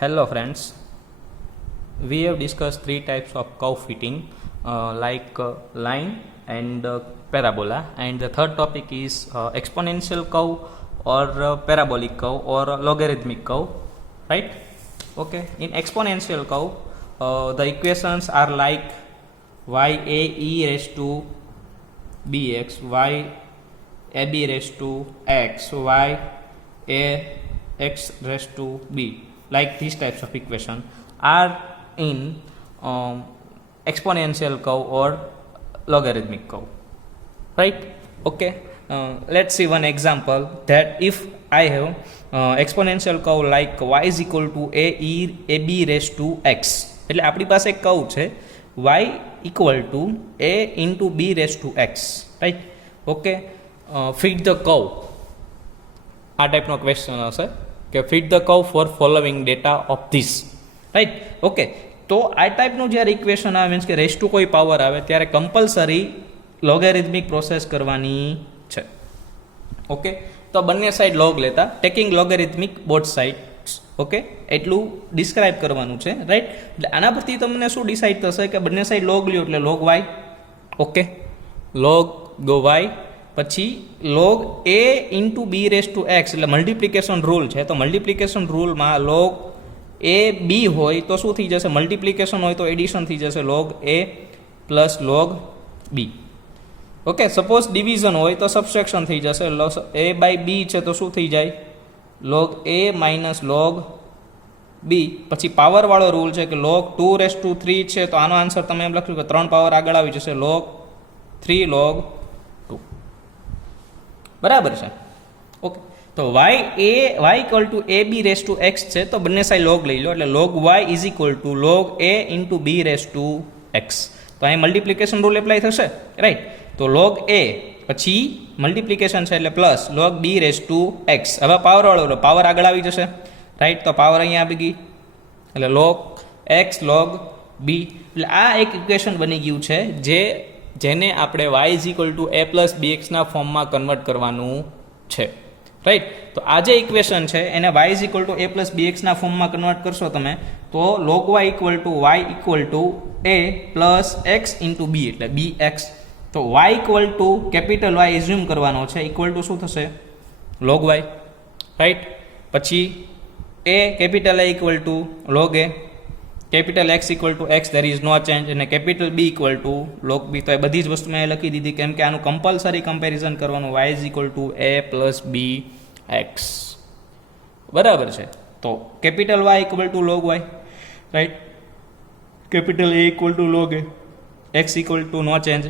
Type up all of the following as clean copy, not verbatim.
Hello friends, we have discussed three types of curve fitting line and parabola, and the third topic is exponential curve or parabolic curve or logarithmic curve, right? Okay, in exponential curve the equations are like y a e raised to bx, y a b raised to x, y a x raised to b, like these types of equation are in exponential curve or logarithmic curve, right? Okay, let's see one example that if I have exponential curve like y is equal to a b raised to x, એટલે આપણી પાસે એક curve છે y equal to a into b raised to x, right? Okay, fit the curve, આ ટાઈપનો question હશે કે fit the curve for following data of this, right? Okay, તો આ ટાઈપનું જ્યારે ઇક્વેશન આવે મીન્સ કે રેસ ટુ કોઈ પાવર આવે ત્યારે કમ્પલસરી લોગેરિથમિક પ્રોસેસ કરવાની છે. ઓકે, તો બંને સાઈડ લોગ લેતા taking logarithmic both side, okay, એટલું ડિસ્ક્રાઇબ કરવાનું છે, રાઈટ? એટલે આના પરથી તમને શું ડિસાઇડ થશે કે બંને સાઈડ લોગ લ્યો એટલે લોગ વાય, ઓકે, લોગ ગો વાય, પછી log a into b raise to x એટલે મલ્ટિપ્લિકેશન રૂલ છે, તો મલ્ટિપ્લિકેશન રૂલમાં લોગ એ બી હોય તો શું થઈ જશે, મલ્ટિપ્લિકેશન હોય તો એડિશન થઈ જશે લોગ એ પ્લસ લોગ બી. ઓકે, સપોઝ ડિવિઝન હોય તો સબસ્ટ્રેક્શન થઈ જશે, એ બાય બી છે તો શું થઈ જાય, લોગ એ માઇનસ લોગ બી. પછી પાવરવાળો રૂલ છે કે લોગ 2⁻³ છે તો આનો આન્સર તમે એમ લખ્યું કે 3 પાવર આગળ આવી જશે, લોગ 3 લોગ 2, બરાબર છે? ઓકે, તો y equal to a b raise to x છે તો બંને સાઈડ લોગ લઈ લો એટલે log y is equal to log a into b raise to x. તો અહીં મલ્ટિપ્લિકેશન રૂલ એપ્લાય થશે, રાઈટ? તો લોગ એ પછી મલ્ટિપ્લિકેશન છે એટલે plus log b raise to x. હવે પાવરવાળો પાવર આગળ આવી જશે, રાઈટ? તો પાવર અહીંયા આવી ગઈ એટલે લોગ એક્સ લોગ બી. એટલે આ એક ઇક્વેશન બની ગયું છે જેને આપણે y is equal to a plus b એક્સના ફોર્મમાં કન્વર્ટ કરવાનું છે, રાઈટ? તો આ જે ઇક્વેશન છે એને y is equal to a plus b એક્સના ફોર્મમાં કન્વર્ટ કરશો તમે તો log y equal to a plus x into b એટલે બી એક્સ. તો y ઇક્વલ ટુ કેપિટલ y એઝ્યુમ કરવાનો છે ઇક્વલ ટુ શું થશે, લોગ y, રાઈટ? પછી એ capital a equal to log a, capital x equal to x there is no change, અને capital b equal to log b. તો એ બધી જ વસ્તુ મેં લખી દીધી કેમ કે આનું કમ્પલસરી કમ્પેરિઝન કરવાનું y is equal to a plus b x, બરાબર છે? તો capital y equal to log y, right? Capital a equal to log a, x equal to no change,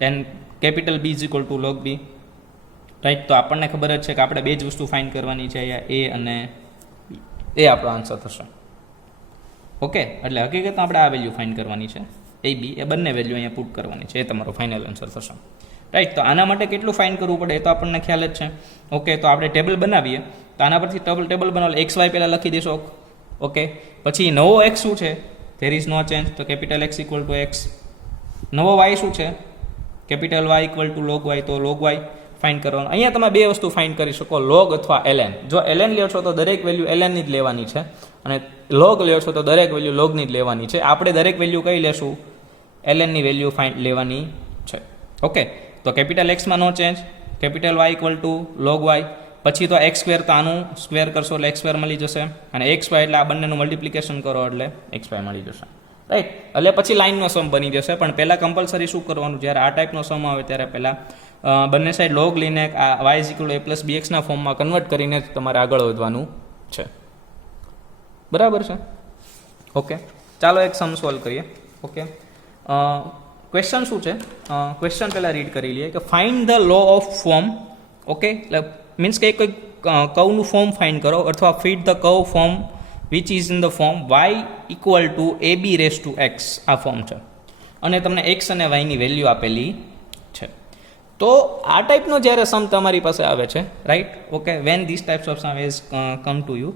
and capital b is equal to log b, right? તો આપણને ખબર જ છે કે આપણે બે જ વસ્તુ ફાઇન્ડ કરવાની છે, અહીંયા એ અને બી, એ આપણો આન્સર થશે. ઓકે, એટલે હકીકતમાં આપણે આ વેલ્યુ ફાઇન્ડ કરવાની છે, એ બી, એ બંને વેલ્યુ અહીંયા પુટ કરવાની છે, એ તમારો ફાઇનલ આન્સર થશે, રાઈટ? તો આના માટે કેટલું ફાઇન્ડ કરવું પડે એ તો આપણને ખ્યાલ જ છે. ઓકે, તો આપણે ટેબલ બનાવીએ તો આના પરથી ટેબલ બનાવો, એક્સ વાય પહેલાં લખી દેશો. ઓકે, પછી નવો એક્સ શું છે, ધેર ઇઝ નો ચેન્જ, તો capital x equal to x. નવો વાય શું છે, capital Y equal to log y, તો લોગ વાય ફાઇન્ડ કરવાનું. અહીંયા તમે બે વસ્તુ ફાઇન્ડ કરી શકો, લોગ અથવા એલએન. જો એલએન લ્યો છો તો દરેક વેલ્યુ એલએનની જ લેવાની છે, અને લોગ લ્યો છો તો દરેક વેલ્યુ લોગની જ લેવાની છે. આપણે દરેક વેલ્યુ કઈ લેશું, એલએનની વેલ્યુ ફાઇન્ડ લેવાની છે. ઓકે, તો કેપિટલ એક્સમાં no change, capital Y equal to log y. પછી તો એક્સ સ્ક્વેર, તો આનું સ્ક્વેર કરશો એટલે એક્સ સ્ક્વેર મળી જશે, અને એક્સ વાય એટલે આ બંનેનું મલ્ટિપ્લિકેશન કરો એટલે એક્સ વાય મળી જશે, રાઈટ? એટલે પછી લાઇનનો સમ બની જશે. પણ પહેલાં કમ્પલસરી શું કરવાનું, જ્યારે આ ટાઈપનો સમ આવે ત્યારે પહેલાં બંને સાઈડ લોગ લઈને આ y is equal to a plus b એક્સના ફોર્મમાં કન્વર્ટ કરીને જ તમારે આગળ વધવાનું છે, બરાબર છે? ઓકે, ચાલો એક સમ સોલ્વ કરીએ. ઓકે, ક્વેશ્ચન શું છે, ક્વેશ્ચન પહેલાં રીડ કરી લઈએ કે find the law of form. Okay, એટલે મીન્સ કે કોઈ કર્વનું ફોર્મ ફાઇન્ડ કરો અથવા fit the curve form which is in the form y equal to a b raise to x. આ ફોર્મ છે અને તમને એક્સ અને વાયની વેલ્યુ આપેલી છે. તો આ ટાઈપનો જ્યારે સમ તમારી પાસે આવે છે, right? Okay, when this types of sum is come to you,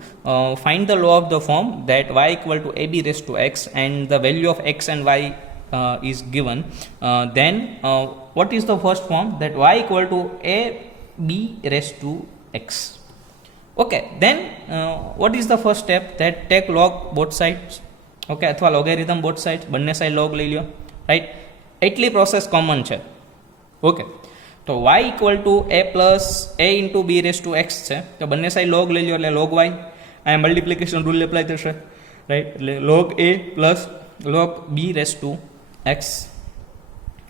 find the law of the form that y equal to a b raise to x and the value of x and y is given, then what is the first form, that y equal to a b raised to x. Okay, then what is the first step? That take log both sides. Okay, અથવા logarithm both side, બંને side log લઈ લો, right. એટલી process common છે. Okay, તો y equal to a plus a into b raise to x છે, તો બંને સાઈડ લોગ લઈ લો એટલે લોગ y. અહીંયા મલ્ટિપ્લિકેશન રૂલ એપ્લાય થશે, રાઈટ. એટલે log a plus log b raise to x.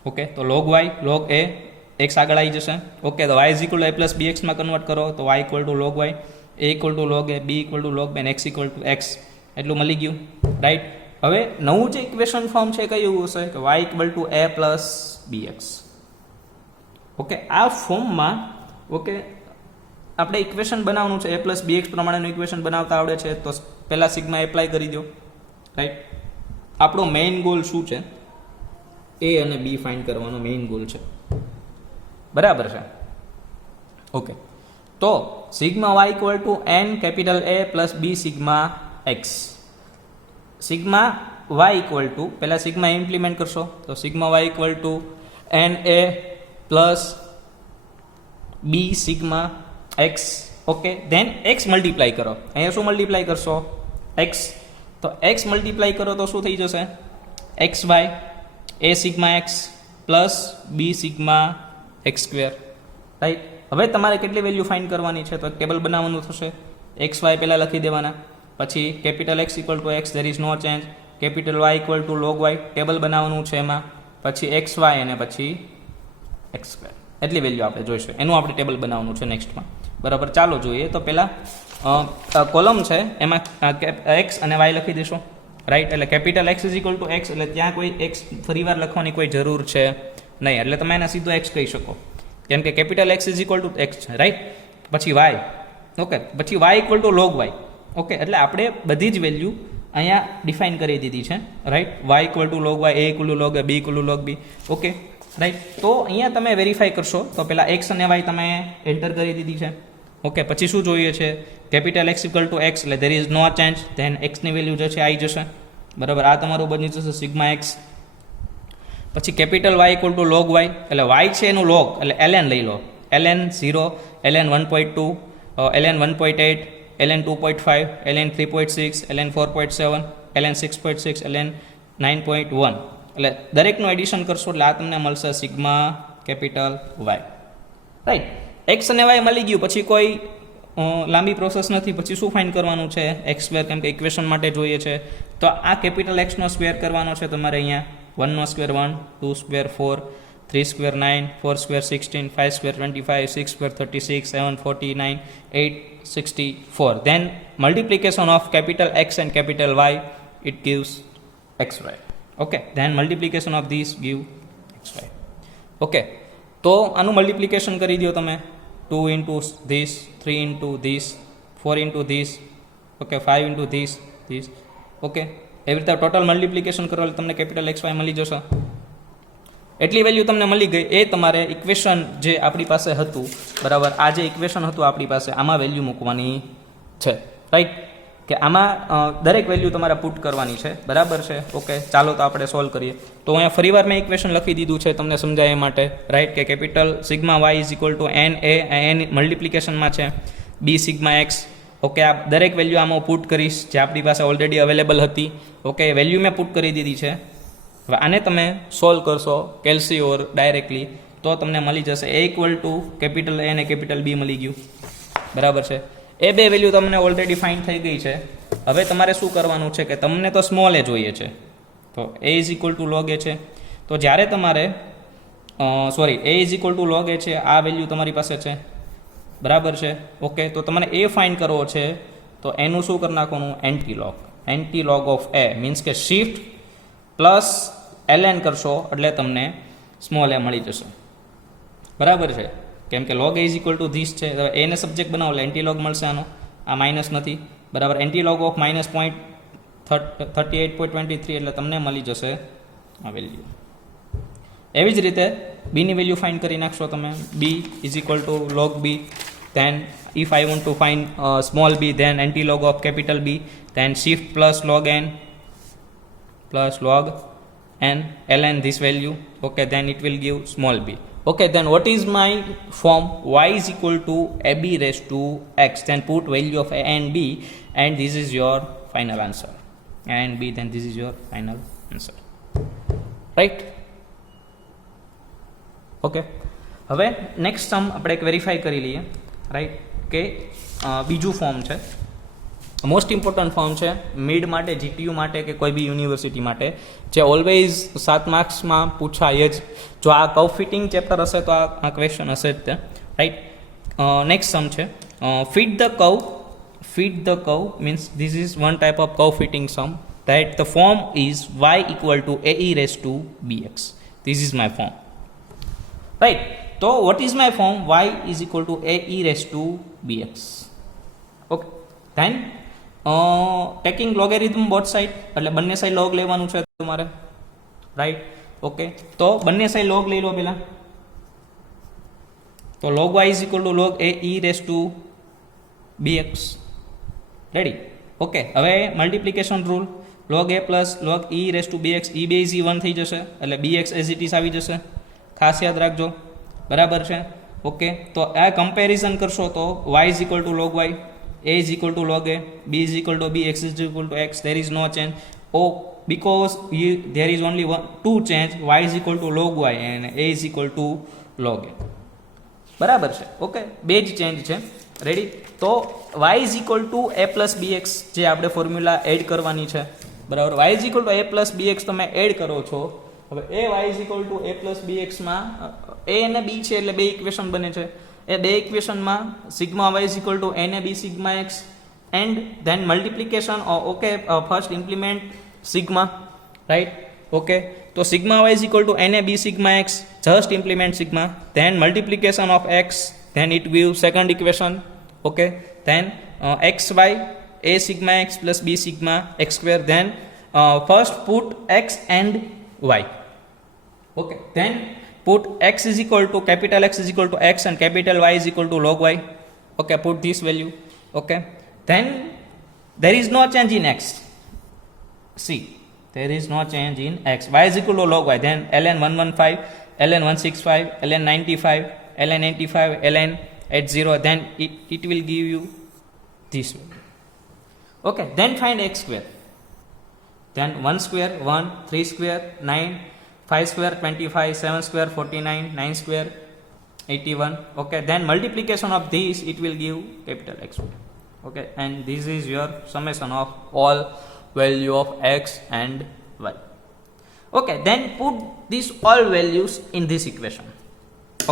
Okay, તો log y log a x આગળ આવી જશે. ઓકે, તો y is equal to a plus B એક્સમાં કન્વર્ટ કરો તો y equal to log y, a equal to log a, b equal to log b, x equal to x. એટલું મળી ગયું, રાઈટ. હવે નવું જે ઇક્વેશન ફોર્મ છે કયું હશે કે y equal to a plus b x. Okay, આ ફોર્મમાં ઓકે આપણે ઇક્વેશન બનાવવાનું છે. a પ્લસ બી એક્સ પ્રમાણેનું ઇક્વેશન બનાવતા આવડે છે તો પહેલાં સિગ્મા એપ્લાય કરી દો, રાઈટ. આપણો મેઇન ગોલ શું છે? a અને b ફાઇન્ડ કરવાનો મેઇન ગોલ છે, બરાબર છે. ઓકે, તો sigma y equal to n capital A plus b sigma x. Sigma y equal to પહેલાં સિગ્મા ઇમ્પ્લિમેન્ટ કરશો તો sigma y equal to n a plus b sigma x. Okay, then x multiply કરો. અહીંયા શું multiply કરશો? x. તો x multiply કરો તો શું થઈ જશે? X y a sigma x plus b sigma x square, right. હવે તમારે કેટલી વેલ્યુ ફાઇન્ડ કરવાની છે? તો ટેબલ બનાવવાનું થશે. એક્સ વાય પહેલાં લખી દેવાના, પછી capital x equal to x, there is no change. Capital Y equal to log y, table બનાવવાનું છે એમાં, પછી એક્સ વાય અને પછી એક્સ સ્ક્વેર. એટલી વેલ્યુ આપણે જોઈશું, એનું આપણે ટેબલ બનાવવાનું છે નેક્સ્ટમાં, બરાબર. ચાલો જોઈએ. તો પહેલાં કોલમ છે એમાં એક્સ અને વાય લખી દઈશું, રાઈટ. એટલે capital x is equal to x, એટલે ત્યાં કોઈ એક્સ ફરીવાર લખવાની કોઈ જરૂર છે નહીં, એટલે તમે એને સીધો એક્સ કહી શકો, કેમ કે capital x is equal to x છે, રાઈટ. પછી વાય, ઓકે, પછી y equal to log y. Okay, એટલે આપણે બધી જ વેલ્યુ અહીંયા ડિફાઇન કરી દીધી છે, right. Y equal to log y, a equal to log a, b equal to log b. Okay, right. તો અહીંયા તમે વેરીફાઈ કરશો તો પહેલાં એક્સ અને વાય તમે એન્ટર કરી દીધી છે. ઓકે, પછી શું જોઈએ છે? Capital x equal to x, એટલે there is no change, then એક્સની વેલ્યુ જે છે આવી જશે, બરાબર. આ તમારું બની જશે સિગ્મા એક્સ. પછી capital Y equal to log Y, એટલે વાય છે એનું લોગ, એટલે ln લઈ લો. ln 0, ln 1.2, ln 1.8, ln 2.5, ln 3.6, ln 4.7, ln 6.6, ln 9.1. એટલે દરેકનું એડિશન કરશો એટલે આ તમને મળશે sigma capital y, right. X અને વાય મળી ગયું, પછી કોઈ લાંબી પ્રોસેસ નથી. પછી શું ફાઇન્ડ કરવાનું છે? એક્સ સ્ક્વેર, કેમ કે ઇક્વેશન માટે જોઈએ છે. તો આ કેપિટલ એક્સનો સ્ક્વેર કરવાનો છે તમારે અહીંયા. 1 નો square 1, 2 square 4, 3 square 9, 4 square 16, 5 square 25, 6 square 36, 7 49, 8 64. Then multiplication of capital X and capital Y, it gives XY. Okay, then multiplication of these give XY. Okay, તો આનું મલ્ટિપ્લિકેશન કરી દો તમે. 2 into this, 3 into this, 4 into this, okay, 5 into this. Okay, એવી રીતે total multiplication કરો એટલે તમને કેપિટલ એક્સ વાય મળી જશે. એટલી વેલ્યુ તમને મળી ગઈ. એ તમારે ઇક્વેશન જે આપણી પાસે હતું, બરાબર, આ જે ઇક્વેશન હતું આપણી પાસે, આમાં વેલ્યુ મૂકવાની છે, રાઈટ. કે આમાં દરેક વેલ્યુ તમારે પુટ કરવાની છે, બરાબર છે. ઓકે, ચાલો તો આપણે સોલ્વ કરીએ. તો અહીંયા ફરીવાર મેં ઇક્વેશન લખી દીધું છે તમને સમજાય એ માટે, રાઈટ. કે capital sigma Y is equal to N A, N મલ્ટિપ્લિકેશનમાં છે, બી સિગ્મા એક્સ. ઓકે, આ દરેક વેલ્યુ આમાં પુટ કરીશ જે આપણી પાસે ઓલરેડી અવેલેબલ હતી. ઓકે, વેલ્યુ મેં પુટ કરી દીધી છે. હવે આને તમે સોલ્વ કરશો કેલ્સી ઓર ડાયરેક્ટલી તો તમને મળી જશે એ ઇક્વલ ટુ કેપિટલ એ અને કેપિટલ બી મળી ગયું, બરાબર છે. એ બે વેલ્યુ તમને ઓલરેડી ફાઇન્ડ થઈ ગઈ છે. હવે તમારે શું કરવાનું છે કે તમને તો સ્મોલ એ જોઈએ છે, તો એ ઇઝ ઇક્વલ ટુ લોગ એ છે. તો જ્યારે તમારે એ ઇઝ ઇક્વલ ટુ લોગ એ છે, આ વેલ્યુ તમારી પાસે છે, બરાબર છે. ઓકે, તો તમારે એ ફાઇન્ડ કરવો છે, તો એનું શું કરી નાખવાનું? Anti log of A means કે શિફ્ટ પ્લસ ln કરશો એટલે તમને સ્મોલ એ મળી જશે, બરાબર છે. કેમ કે log A is equal two this છે, એને સબ્જેક્ટ બનાવો એટલે એન્ટી લોગ મળશે આનો. આ માઇનસ નથી, બરાબર. એન્ટી લોગ ઓફ -38.23 એટલે તમને મળી જશે આ વેલ્યુ. એવી જ રીતે બીની વેલ્યુ ફાઇન્ડ કરી નાખશો તમે. B is equal to log b, then if I want to find small b, then anti-log of capital B, then shift plus log n plus log n ln this value. Okay, then it will give small b. Okay, then what is my form? Y is equal to ab raised to x. Then put value of a and b, and this is your final answer. A and b, then this is your final answer. Right? Okay. હવે next સમ આપણે એક verify કરી લઈએ, right, કે બીજું form છે, most important form છે mid માટે, જીટીયુ માટે કે કોઈ બી યુનિવર્સિટી માટે, જે ઓલવેઝ 7 માર્ક્સમાં પૂછાય જ. જો આ કવ ફિટિંગ ચેપ્ટર હશે તો આ ક્વેશ્ચન હશે જ તે, રાઈટ. નેક્સ્ટ સમ છે fit the curve means this is one type of curve fitting sum that the form is y equal to ae raised to bx. This is my form, right? So what is my form? Y is equal to ae raised to bx. Okay, then taking logarithm both side, એટલે બંને side log લેવાનું છે તમારે, right. Okay, તો બંને side log લઈ લો પહેલા. તો log y is equal to log ae raised to bx. Ready? Okay, હવે multiplication rule, log a plus log e raise to bx, e base e 1 થઈ જશે, એટલે bx એઝ ઇટ ઇઝ આવી જશે. ખાસ યાદ રાખજો, બરાબર છે? ઓકે, તો આ કમ્પેરિઝન કરશો તો y is equal to log y, a is equal to log a, b is equal to b, x is equal to x. There is no change. Oh because there is only two change, y is equal to log y and a is equal to log a. બરાબર છે? Okay, બે જ change છે. Ready? તો y is equal to a plus bx, જે આપણે formula add કરવાની છે, બરાબર. y is equal to a plus bx તમે એડ કરો છો. હવે એ y is equal to a plus bxમાં a અને b છે એટલે બે ઇક્વેશન બને છે. એ બે ઇક્વેશનમાં sigma y is equal to a અને b sigma x, and then multiplication. Okay, first implement sigma, right. Okay, તો sigma y is equal to a અને b sigma x, just implement sigma, then multiplication of x, then it will second equation. Okay, then xy a sigma x plus b sigma x square. Then first put x and y. Okay, then put x is equal to capital X is equal to x and capital Y is equal to log y. Okay, put this value. Okay, then there is no change in x. See, there is no change in x. Y is equal to log y. Then ln 115, ln 165, ln 95, ln 85, ln 80, then it will give you this value. Okay, then find x square. Then 1 square 1, 3 square 9, 5 square 25, 7 square 49, 9 square 81. Okay, then multiplication of this, it will give capital X square. Okay, and this is your summation of all value of x and y. Okay, then put these all values in this equation.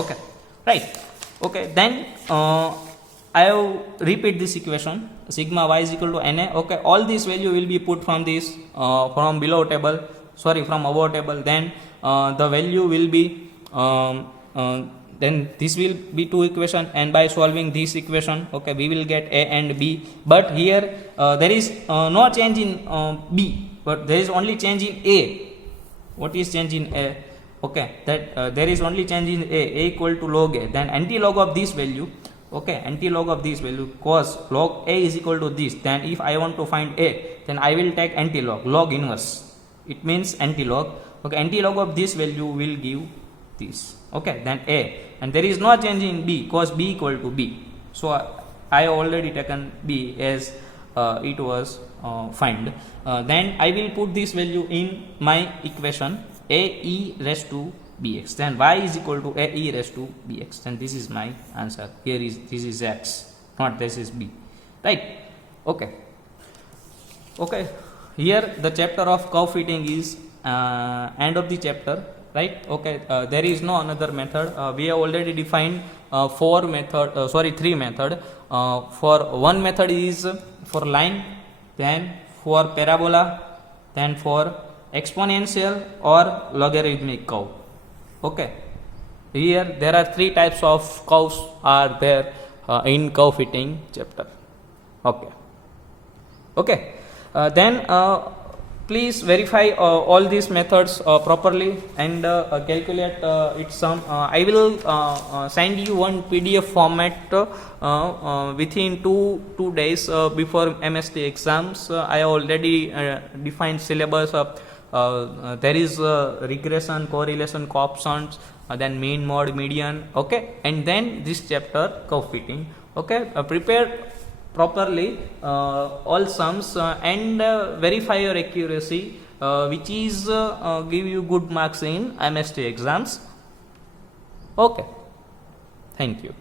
Okay, right. Okay, then I will repeat this equation. Sigma y is equal to na. Okay, all this value will be put from this from below table, from above table. Then the value will be then this will be two equation, and by solving this equation, okay, we will get a and b. But here there is no change in b, but there is only change in a. What is change in a? Okay, that there is only change in a equal to log a. Then anti-log of this value, okay, anti-log of this value, cos log a is equal to this. Then if I want to find a, then I will take anti-log, log inverse. It means anti-log. Okay, anti-log of this value will give this. Okay, then a, and there is no change in b, cos b equal to b. So I already taken b as it was find. Then I will put this value in my equation, a e raised to bx. Then y is equal to a e raised to bx. Then this is my answer. Here is this is x, not this is b, right? Okay. Okay, here the chapter of curve fitting is end of the chapter, right? Okay, there is no another method. We have already defined three method. For one method is for line, then for parabola, then for exponential or logarithmic curve. Okay, here there are three types of curves are there in curve fitting chapter. Okay, then please verify all these methods properly and calculate its sum. I will send you one PDF format within two days before MST exams. I already defined syllabus there is regression, correlation, coefficients, then mean, mode, median. Okay, and then this chapter curve fitting. Okay, prepare properly all sums and verify your accuracy, which is give you good marks in MST exams. Okay, thank you.